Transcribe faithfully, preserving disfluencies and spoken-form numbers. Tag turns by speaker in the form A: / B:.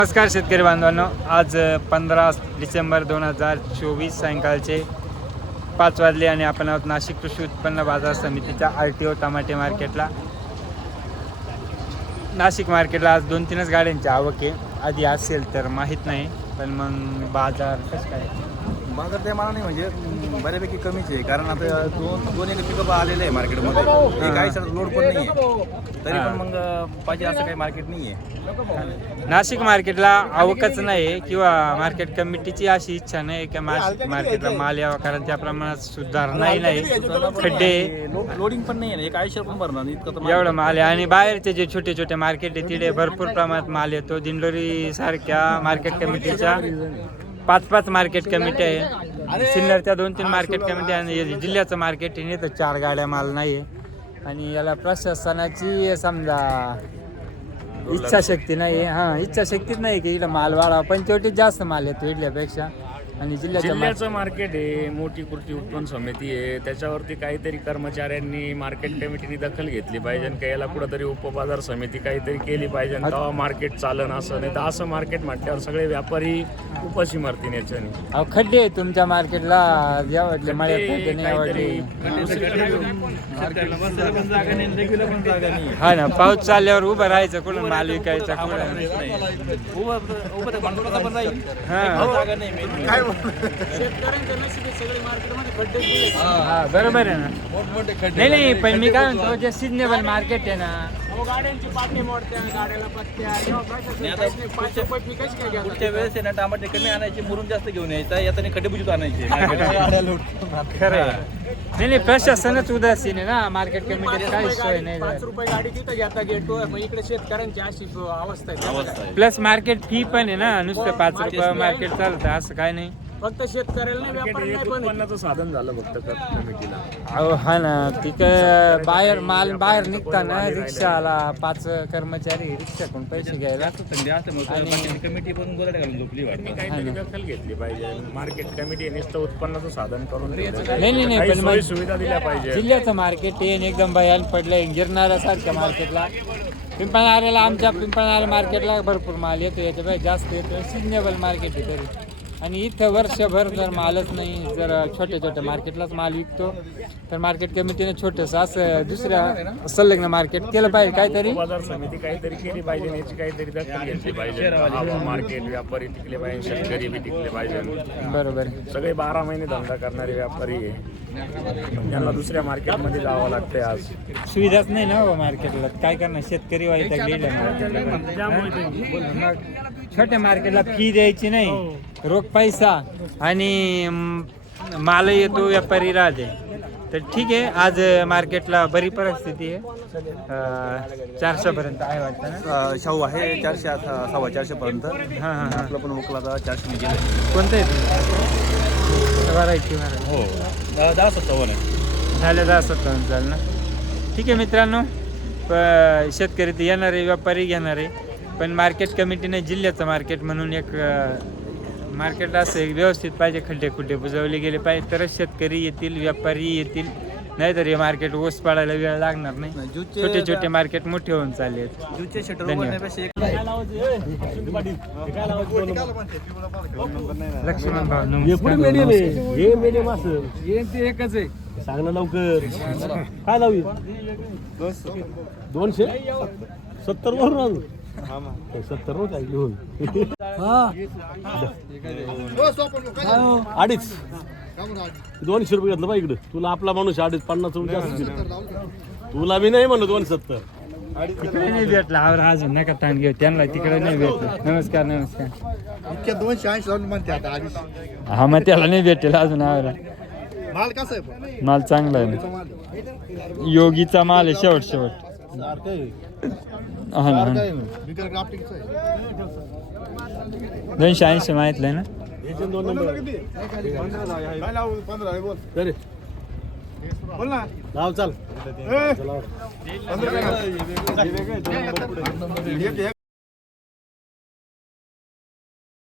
A: नमस्कार शेतकरी बांधवांनो, आज पंधरा डिसेंबर दोन हजार चोवीस सायंकाळचे पाच वाजले आणि आपण आहोत नाशिक कृषी उत्पन्न बाजार समितीच्या आर टी ओ टमाटे मार्केटला. नाशिक मार्केटला आज दोन तीनच गाड्यांची आवक आहे. आधी असेल तर माहीत नाही, पण मग बाजार कसं काय
B: बाजार ते मला नाही म्हणजे बऱ्यापैकी कमीच आहे. कारण आता दोन दोन एक पिकअप आलेले आहे मार्केटमध्ये. काही लोड पण नाही आहे, तरी पण मग पाहिजे असं काही मार्केट नाही आहे.
A: नाशिक मार्केटला आवकच नाही किंवा मार्केट कमिटीची अशी इच्छा नाही की नाशिक मार्केटला माल यावा, कारण त्या प्रमाणात सुधारणाही नाही. खड्डे
B: लोडिंग पण नाही आहे, एक आयुष्य पण भरणार इतकं
A: एवढं माल आहे. आणि बाहेरचे जे छोटे छोटे मार्केट आहे तिथे भरपूर प्रमाणात माल येतो. दिंडोरी सारख्या मार्केट कमिटीच्या पाच पाच मार्केट कमिटी आहे, सिन्नरच्या दोन तीन मार्केट कमिटी आणि जिल्ह्याचं मार्केट आहे, तर चार गाड्या माल नाही आहे. आणि याला प्रशासनाची समजा इच्छाशक्ती नाही आहे. हां, इच्छाशक्तीच नाही की इथं माल वाढावा. पंचवटीत जास्त माल येतो इडल्यापेक्षा. आणि जिल्ह्याचं
C: जिल्ह्याचं मार्केट आहे, मोठी कृषी उत्पन्न समिती आहे, त्याच्यावरती काहीतरी कर्मचाऱ्यांनी मार्केट कमिटीने दखल घेतली पाहिजे की याला कुठंतरी उपबाजार समिती काहीतरी केली पाहिजे, तेव्हा मार्केट चालन. असं नाही तर असं मार्केट म्हटल्यावर सगळे व्यापारी उपाशी मारतील याच्याने.
A: अहो, खड्डे आहे तुमच्या मार्केटला, आवडले मळ्यात खड्डे नाही आवडले. हा ना, पाऊस चालल्यावर उभं राहायचं, कुठं माल विकायचा, कुठं हा बरोबर आहे ना. नाही नाही, पण मी काय म्हणतो, जे सिजनेबल मार्केट आहे ना,
B: पुढच्या वेळेस आहे ना टमाटे कमी आणायचे, मुरून जास्त घेऊन यायचा, याचा खड्डे बुजूत आणायचे.
A: खरं आहे. नाही नाही, प्रशासनच उदासीन आहे ना. मार्केट कमिटीत काही सोय नाही.
D: पाच रुपये गाडी तिथं घेता घेतो, मग इकडे शेतकऱ्यांची अशी अवस्था आहे.
A: प्लस मार्केट फी पण आहे ना, नुसतं पाच रुपये मार्केट चालतं असं काय नाही.
D: फक्त शेतकऱ्याला नाही, व्यापारी नाही. पण
C: उत्पन्नाचं साधन झालं फक्त कमिटीला.
A: अहो हा ना, तिकडं बाहेर माल बाहेर निघताना रिक्षाला पाच कर्मचारी रिक्षाकडून पैसे घ्यायला.
B: थंडी असल्यामुळे कमिटी पण गोदड्या घालून झोपली वाटतं.
C: काहीतरी दखल घेतली पाहिजे. मार्केट कमिटी नुसतं उत्पन्नाचं साधन करून
A: नाही नाही नाही, पण
C: सोयी
A: मग
C: सुविधा दिल्या पाहिजे.
A: जिल्ह्याचं मार्केट आहे आणि एकदम भयान पडलंय गिरणाऱ्यासारख्या मार्केटला. पिंपळणाऱ्याला, आमच्या पिंपळणाऱ्या मार्केटला भरपूर माल येतो, याच्यापेक्षा जास्त येतो. सिजनेबल मार्केट आहे तरी. आणि इथं वर्षभर जर मालच नाही, जर छोट्या छोट्या मार्केटलाच माल विकतो, तर मार्केट कमिटीने छोटंसं असं दुसऱ्या संलग्न मार्केट केलं पाहिजे. काहीतरी
C: बाजार समिती काहीतरी केली पाहिजे, याची काहीतरी दखल घेतली पाहिजे. मार्केट व्यापारी टिकले पाहिजे, शेतकरी बी टिकले पाहिजे.
A: बरोबर.
C: सगळे बारा महिने धंदा करणारे व्यापारी आहे, त्यांना दुसऱ्या मार्केटमध्ये जावं लागते. आज
A: सुविधाच नाही ना हो मार्केटला, काय करणार शेतकरी व्हायचा गेले मार्केटला. छोट्या मार्केटला फी द्यायची नाही, रोख पैसा आणि माल येतो, व्यापारी राहते. तर ठीक आहे, आज मार्केटला बरी परिस्थिती आहे. चारशे पर्यंत आहे वाटतं ना.
B: शाहू आहे चारशे सव्वा चारशे पर्यंत.
A: हां हां हां.
B: आपलं पण उकला आता चारशे गेले.
A: कोणतं आहे भरायची महाराज?
B: हो, दहा सत्तावन्न आहे.
A: झालं दहा सत्तावन्न चाल ना. ठीक आहे मित्रांनो, प शेतकरी ते येणारे, व्यापारी घेणारे, पण मार्केट कमिटीने जिल्ह्याचं मार्केट म्हणून एक मार्केट असं व्यवस्थित पाहिजे. खड्डे खुड्डे बुजवले गेले पाहिजे, तरच शेतकरी येतील, व्यापारी येतील. नाहीतर हे मार्केट ओस पाडायला वेळ लागणार नाही. छोटे छोटे मार्केट मोठे होऊन चालले.
B: ज्यूचे शटर उघडण्यापेक्षा एक
A: लक्ष्मण भाऊ
D: एकच आहे.
E: सांग ना लवकर, काय लावू? दोनशे सत्तर वर सत्तर वर काय घेऊन अडीच दोनशे रुपये घेतलं पाहिजे. इकडे तुला आपला माणूस अडीच पन्नास रुपये जास्त. तुला मी नाही म्हणत दोन सत्तर.
A: तिकडे नाही भेटला आवरा, अजून नका ताण घेऊ त्यांना, तिकडे नाही भेटलं. नमस्कार नमस्कार.
F: दोनशे ऐंशी लावून म्हणते आता आधी.
A: हा, मग त्याला नाही भेटेल अजून आवरा.
F: माल कसा आहे?
A: माल चांगला आहे ना, योगीचा माल आहे शेवट शेवट. हा ना, दोनशे ऐंशी माहितलंय ना.
E: दोन नंबर
F: बोल ना,
E: लाव चाल.
F: पंधरा